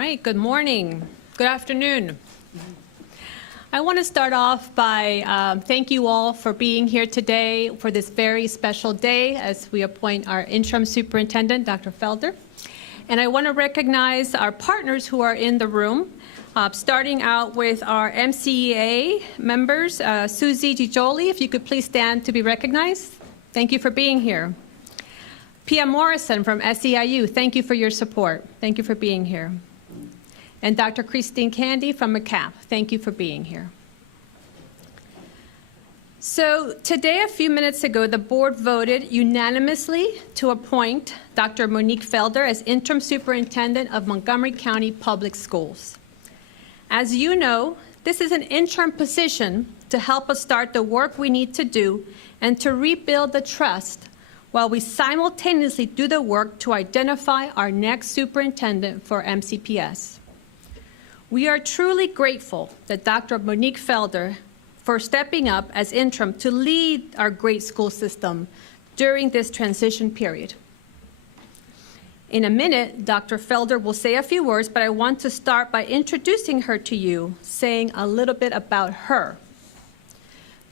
right, good morning, good afternoon. I want to start off by thank you all for being here today for this very special day as we appoint our interim superintendent, Dr. Felder. And I want to recognize our partners who are in the room, starting out with our MCEA members. Susie Gigioli, if you could please stand to be recognized. Thank you for being here. Pia Morrison from SEIU, thank you for your support. Thank you for being here. And Dr. Christine Candy from McCapp, thank you for being here. So today, a few minutes ago, the board voted unanimously to appoint Dr. Monique Felder as interim superintendent of Montgomery County Public Schools. As you know, this is an interim position to help us start the work we need to do and to rebuild the trust while we simultaneously do the work to identify our next superintendent for MCPS. We are truly grateful that Dr. Monique Felder for stepping up as interim to lead our great school system during this transition period. In a minute, Dr. Felder will say a few words, but I want to start by introducing her to you, saying a little bit about her.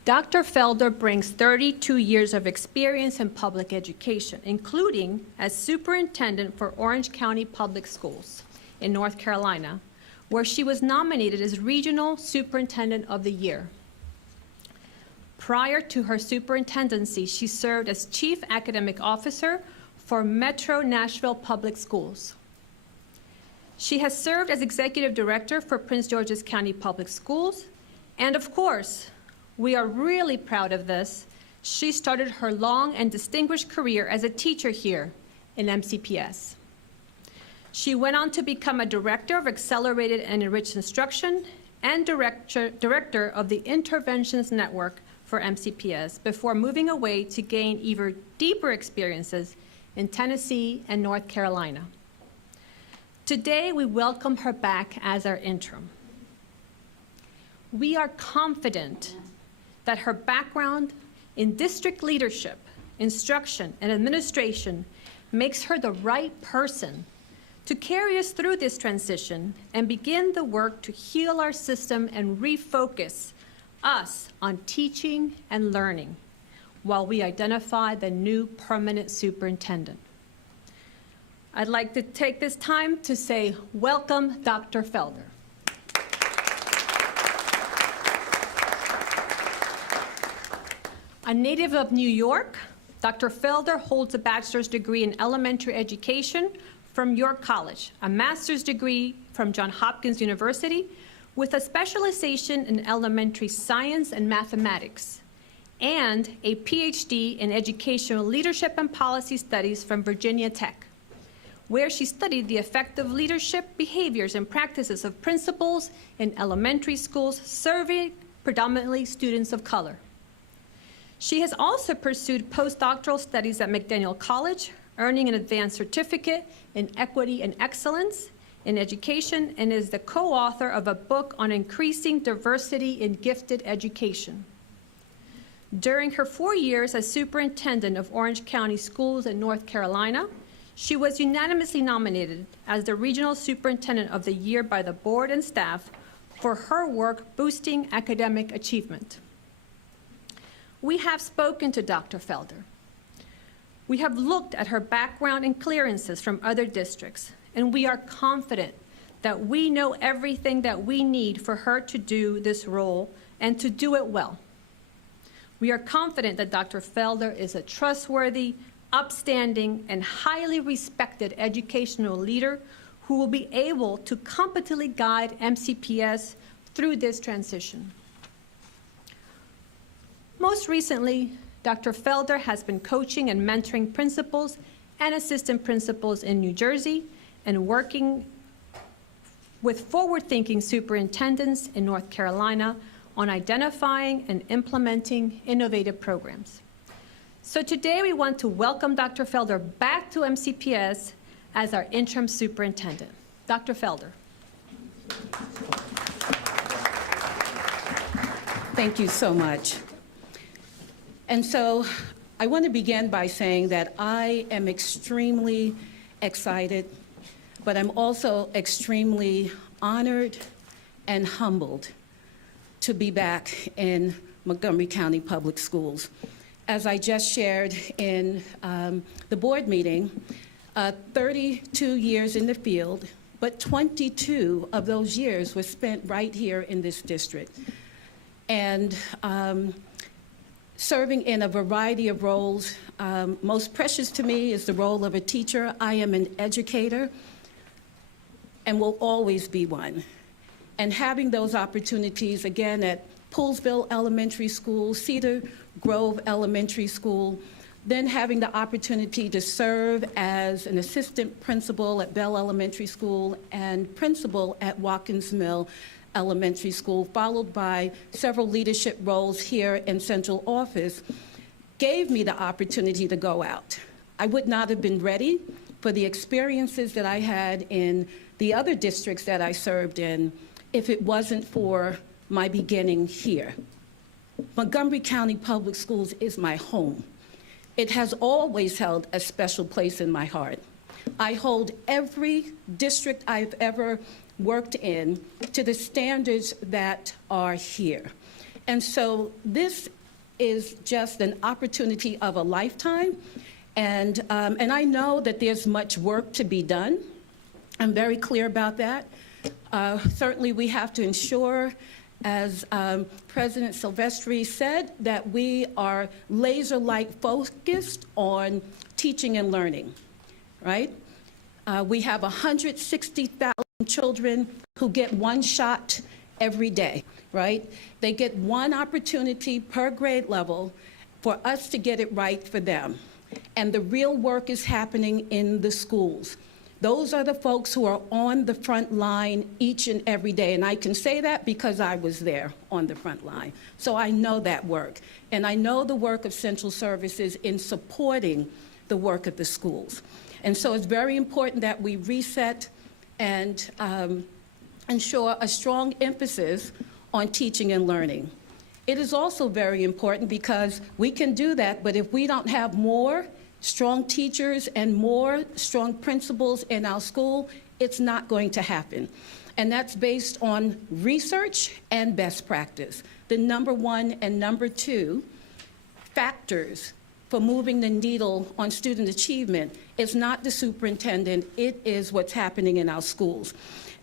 Dr. Felder brings 32 years of experience in public education, including as superintendent for Orange County Public Schools in North Carolina, where she was nominated as Regional Superintendent of the Year. Prior to her superintendency, she served as Chief Academic Officer for Metro Nashville Public Schools. She has served as Executive Director for Prince George's County Public Schools, and of course, we are really proud of this. She started her long and distinguished career as a teacher here in MCPS. She went on to become a Director of Accelerated and Enriched Instruction and Director of the Interventions Network for MCPS before moving away to gain even deeper experiences in Tennessee and North Carolina. Today, we welcome her back as our interim. We are confident that her background in district leadership, instruction, and administration makes her the right person to carry us through this transition and begin the work to heal our system and refocus us on teaching and learning while we identify the new permanent superintendent. I'd like to take this time to say, welcome, Dr. Felder. A native of New York, Dr. Felder holds a bachelor's degree in elementary education from York College, a master's degree from Johns Hopkins University, with a specialization in elementary science and mathematics, and a PhD in educational leadership and policy studies from Virginia Tech, where she studied the effective leadership behaviors and practices of principals in elementary schools serving predominantly students of color. She has also pursued postdoctoral studies at McDaniel College, earning an advanced certificate in equity and excellence in education, and is the co-author of a book on increasing diversity in gifted education. During her 4 years as superintendent of Orange County Schools in North Carolina, she was unanimously nominated as the Regional Superintendent of the Year by the board and staff for her work boosting academic achievement. We have spoken to Dr. Felder. We have looked at her background and clearances from other districts, and we are confident that we know everything that we need for her to do this role and to do it well. We are confident that Dr. Felder is a trustworthy, upstanding, and highly respected educational leader who will be able to competently guide MCPS through this transition. Most recently, Dr. Felder has been coaching and mentoring principals and assistant principals in New Jersey and working with forward-thinking superintendents in North Carolina on identifying and implementing innovative programs. So today we want to welcome Dr. Felder back to MCPS as our interim superintendent. Dr. Felder. Thank you so much. And so I want to begin by saying that I am extremely excited, but I'm also extremely honored and humbled to be back in Montgomery County Public Schools. As I just shared in the board meeting, 32 years in the field, but 22 of those years were spent right here in this district. And serving in a variety of roles. Most precious to me is the role of a teacher. I am an educator and will always be one. And having those opportunities, again, at Poolsville Elementary School, Cedar Grove Elementary School, then having the opportunity to serve as an assistant principal at Bell Elementary School and principal at Watkins Mill Elementary School, followed by several leadership roles here in central office, gave me the opportunity to go out. I would not have been ready for the experiences that I had in the other districts that I served in if it wasn't for my beginning here. Montgomery County Public Schools is my home. It has always held a special place in my heart. I hold every district I've ever worked in to the standards that are here. And so this is just an opportunity of a lifetime, and I know that there's much work to be done. I'm very clear about that. Certainly we have to ensure, as President Silvestri said, that we are laser-like focused on teaching and learning, right? We have 160,000 children who get one shot every day, right? They get one opportunity per grade level for us to get it right for them. And the real work is happening in the schools. Those are the folks who are on the front line each and every day. And I can say that because I was there on the front line. So I know that work. And I know the work of Central Services in supporting the work of the schools. And so it's very important that we reset and ensure a strong emphasis on teaching and learning. It is also very important because we can do that, but if we don't have more strong teachers and more strong principals in our school, it's not going to happen. And that's based on research and best practice. The number one and number two factors for moving the needle on student achievement is not the superintendent, it is what's happening in our schools.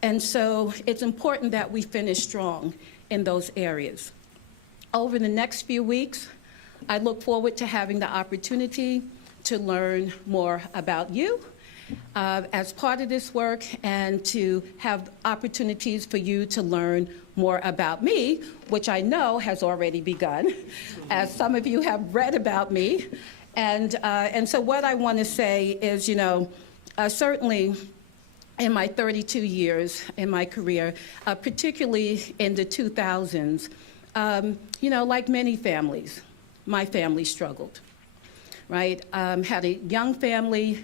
And so it's important that we finish strong in those areas. Over the next few weeks, I look forward to having the opportunity to learn more about you as part of this work and to have opportunities for you to learn more about me, which I know has already begun, as some of you have read about me. And so what I want to say is, you know, certainly in my 32 years in my career, particularly in the 2000s, you know, like many families, my family struggled, right? Had a young family,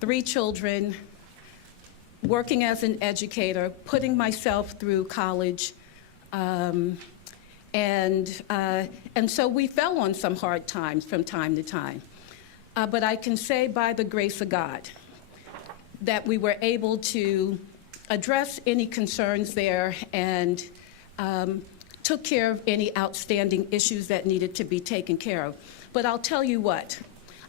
3 children, working as an educator, putting myself through college, and so we fell on some hard times from time to time. But I can say by the grace of God that we were able to address any concerns there and took care of any outstanding issues that needed to be taken care of. But I'll tell you what,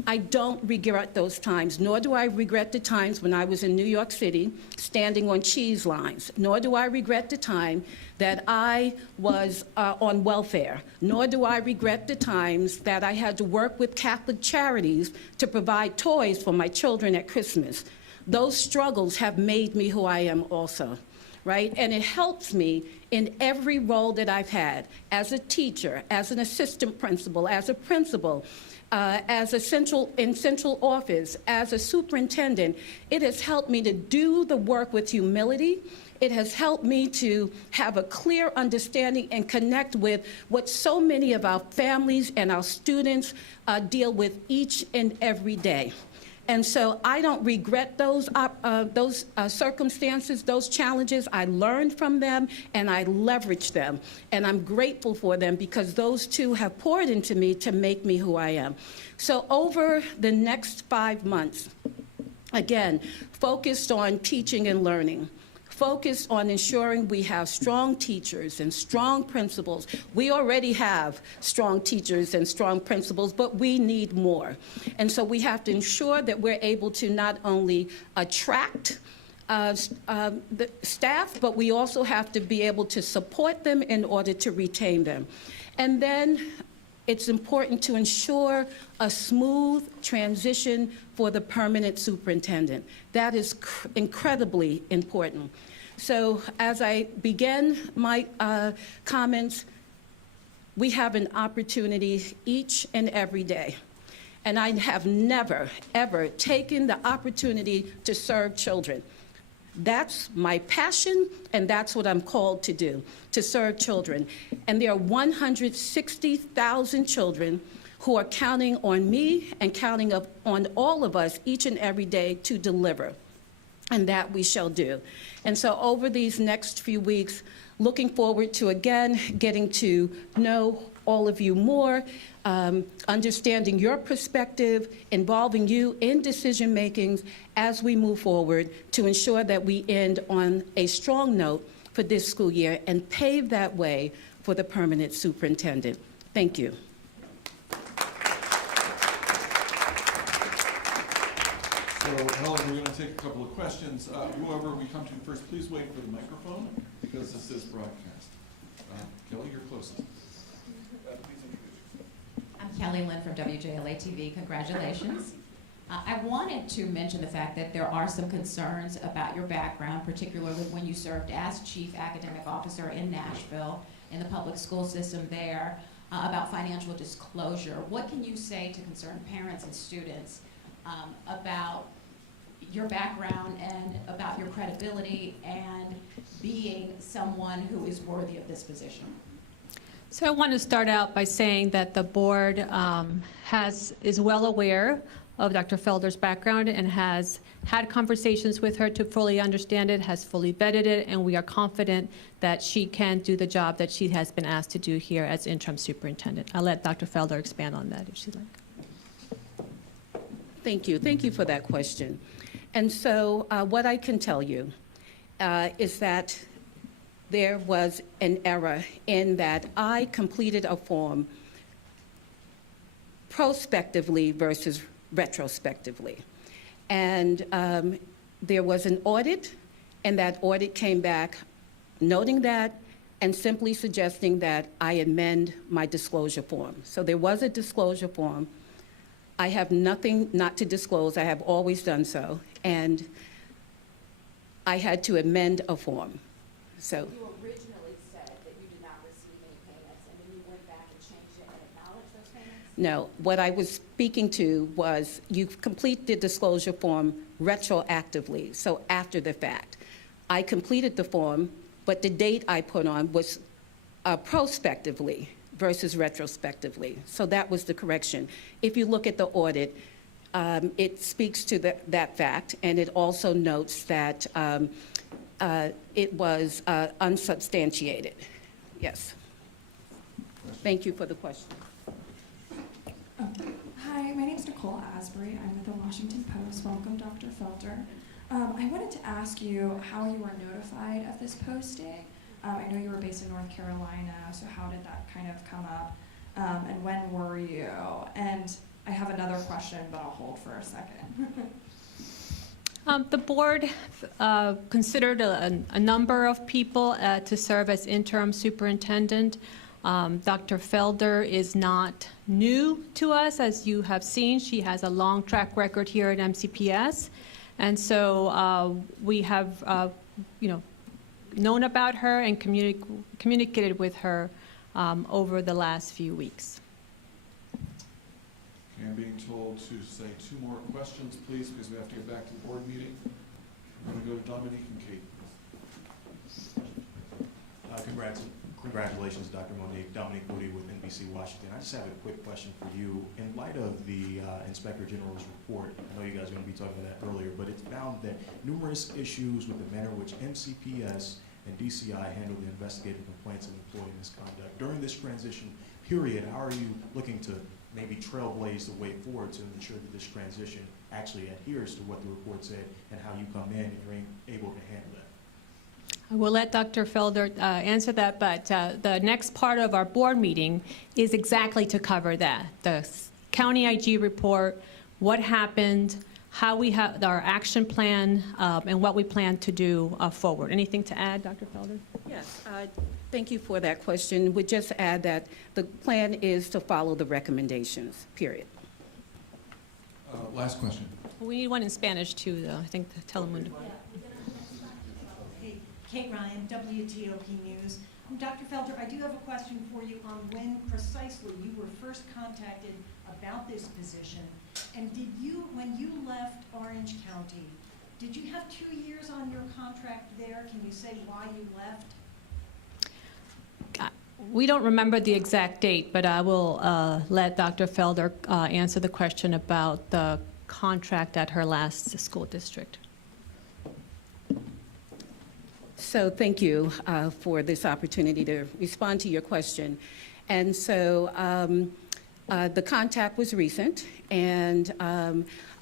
I don't regret those times, nor do I regret the times when I was in New York City standing on cheese lines, nor do I regret the time that I was on welfare, nor do I regret the times that I had to work with Catholic charities to provide toys for my children at Christmas. Those struggles have made me who I am also, right? And it helps me in every role that I've had, as a teacher, as an assistant principal, as a principal, as a central office, as a superintendent. It has helped me to do the work with humility. It has helped me to have a clear understanding and connect with what so many of our families and our students deal with each and every day. And so I don't regret those circumstances, those challenges. I learned from them and I leveraged them. And I'm grateful for them because those two have poured into me to make me who I am. So over the next 5 months, Again, focused on teaching and learning, focused on ensuring we have strong teachers and strong principals. We already have strong teachers and strong principals, but we need more. And so we have to ensure that we're able to not only attract the staff, but we also have to be able to support them in order to retain them. And then it's important to ensure a smooth transition for the permanent superintendent. That is incredibly important. So as I begin my comments, we have an opportunity each and every day. And I have never, ever taken the opportunity to serve children. That's my passion, and that's what I'm called to do, to serve children. And there are 160,000 children who are counting on me and counting on all of us each and every day to deliver, and that we shall do. And so over these next few weeks, looking forward to, again, getting to know all of you more, understanding your perspective, involving you in decision-making as we move forward to ensure that we end on a strong note for this school year and pave that way for the permanent superintendent. Thank you. So, Helen, we're going to take a couple of questions. Whoever we come to first, please wait for the microphone because this is broadcast. Kelly, you're closest. I'm Kelly Lynn from WJLA-TV. Congratulations. I wanted to mention the fact that there are some concerns about your background, particularly when you served as Chief Academic Officer in Nashville in the public school system there, about financial disclosure. What can you say to concerned parents and students about your background and about your credibility and being someone who is worthy of this position? So I want to start out by saying that the board is well aware of Dr. Felder's background and has had conversations with her to fully understand it, has fully vetted it, and we are confident that she can do the job that she has been asked to do here as interim superintendent. I'll let Dr. Felder expand on that if she'd like. Thank you. Thank you for that question. And so what I can tell you is that there was an error in that I completed a form prospectively versus retrospectively. And there was an audit, and that audit came back noting that and simply suggesting that I amend my disclosure form. So there was a disclosure form. I have nothing not to disclose. I have always done so. And I had to amend a form. So You originally said that you did not receive any payments, and then you went back and changed it and acknowledged those payments? no, what I was speaking to was you complete the disclosure form retroactively, so after the fact. I completed the form, but the date I put on was prospectively versus retrospectively. So that was the correction. If you look at the audit, it speaks to that fact, and it also notes that it was unsubstantiated. Yes. Thank you for the question. Hi, my name is Nicole Asbury. I'm with the Washington Post. Welcome, Dr. Felder. I wanted to ask you how you were notified of this posting. I know you were based in North Carolina, so how did that kind of come up? And when were you? And I have another question, but I'll hold for a second. The board considered a number of people to serve as interim superintendent. Dr. Felder is not new to us, as you have seen. She has a long track record here at MCPS. And so we have, known about her and communicated with her over the last few weeks. Okay, I'm being told to say 2 more questions, please, because we have to get back to the board meeting. I'm going to go to Dominique and Kate. Congratulations, Dr. Monique. Dominique Moody with NBC Washington. I just have a quick question for you. In light of the Inspector General's report, I know you guys are going to be talking about that earlier, but it's found that numerous issues with the manner in which MCPS and DCI handled the investigative complaints of employee misconduct. During this transition period, how are you looking to maybe trailblaze the way forward to ensure that this transition actually adheres to what the report said and how you come in and you're able to handle that? I will let Dr. Felder answer that, but the next part of our board meeting is exactly to cover that. The county IG report, what happened, how we have our action plan, and what we plan to do forward. Anything to add, Dr. Felder? Yes, thank you for that question. Would just add that the plan is to follow the recommendations, period. Last question. We need one in Spanish too, though. I think Telemundo. Hey, Kate Ryan, WTOP News. Dr. Felder, I do have a question for you on when precisely you were first contacted about this position. And did you, when you left Orange County, did you have 2 years on your contract there? Can you say why you left? We don't remember the exact date, but I will let Dr. Felder answer the question about the contract at her last school district. So thank you for this opportunity to respond to your question. And so the contact was recent, and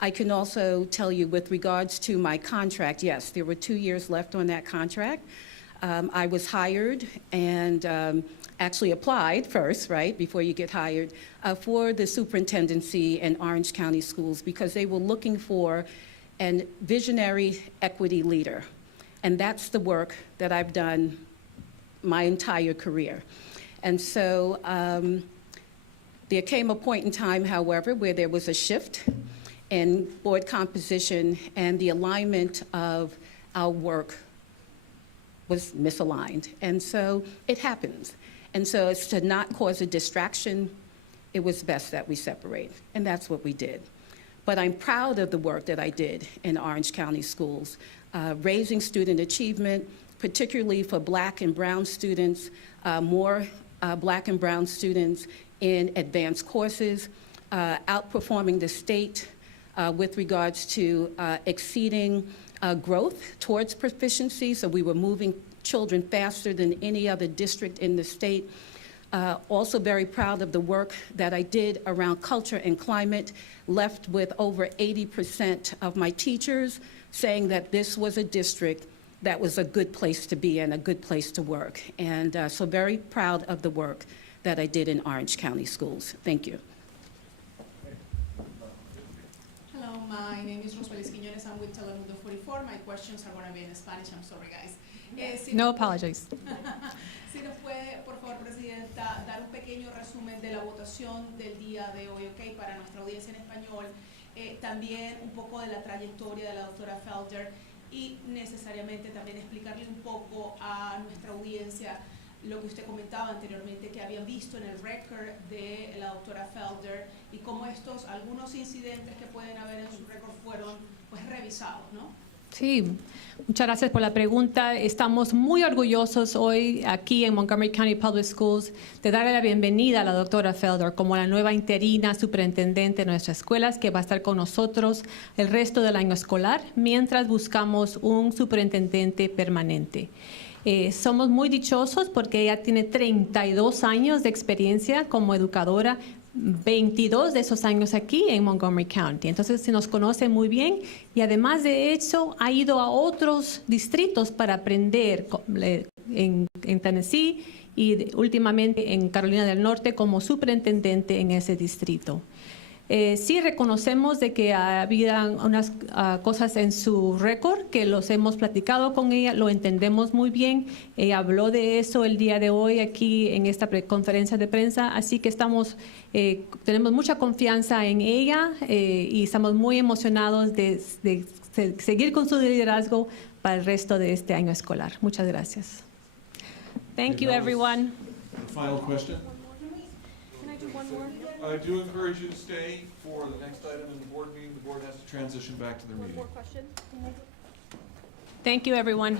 I can also tell you with regards to my contract, yes, there were 2 years left on that contract. I was hired and actually applied first, right, before you get hired, for the superintendency in Orange County Schools because they were looking for a visionary equity leader. And that's the work that I've done my entire career. And so there came a point in time, however, where there was a shift in board composition and the alignment of our work was misaligned. And so it happens. And so as to not cause a distraction, it was best that we separate. And that's what we did. But I'm proud of the work that I did in Orange County Schools, raising student achievement, particularly for Black and Brown students, more Black and Brown students in advanced courses, outperforming the state with regards to exceeding growth towards proficiency. So we were moving children faster than any other district in the state. Also very proud of the work that I did around culture and climate, left with over 80% of my teachers saying that this was a district that was a good place to be and a good place to work. And so very proud of the work that I did in Orange County Schools. Thank you. Hello, my name is Rosaliz Quiñones. I'm with Telemundo 44. My questions are going to be in Spanish. I'm sorry, guys. No apologies. Si nos puede, por favor, Presidenta, dar un pequeño resumen de la votación del día de hoy, ¿ok? Para nuestra audiencia en español. También un poco de la trayectoria de la doctora Felder y necesariamente también explicarle un poco a nuestra audiencia lo que usted comentaba anteriormente que habían visto en el récord de la doctora Felder y cómo algunos incidentes que pueden haber en su récord fueron pues revisados, ¿no? Sí, muchas gracias por la pregunta. Estamos muy orgullosos hoy aquí en Montgomery County Public Schools de darle la bienvenida a la doctora Felder como la nueva interina superintendente de nuestras escuelas que va a estar con nosotros el resto del año escolar mientras buscamos un superintendente permanente. Somos muy dichosos porque ella tiene 32 años de experiencia como educadora, 22 de esos años aquí en Montgomery County. Entonces se nos conoce muy bien y además de eso ha ido a otros distritos para aprender en Tennessee y últimamente en Carolina del Norte como superintendente en ese distrito. Sí reconocemos de que había unas cosas en su récord que los hemos platicado con ella, lo entendemos muy bien. Ella habló de eso el día de hoy aquí en esta conferencia de prensa, así que tenemos mucha confianza en ella y estamos muy emocionados de seguir con su liderazgo para el resto de este año escolar. Muchas gracias. Thank you, everyone. Final question. Can I do one more? I do encourage you to stay for the next item in the board meeting. The board has to transition back to their meeting. Thank you, everyone.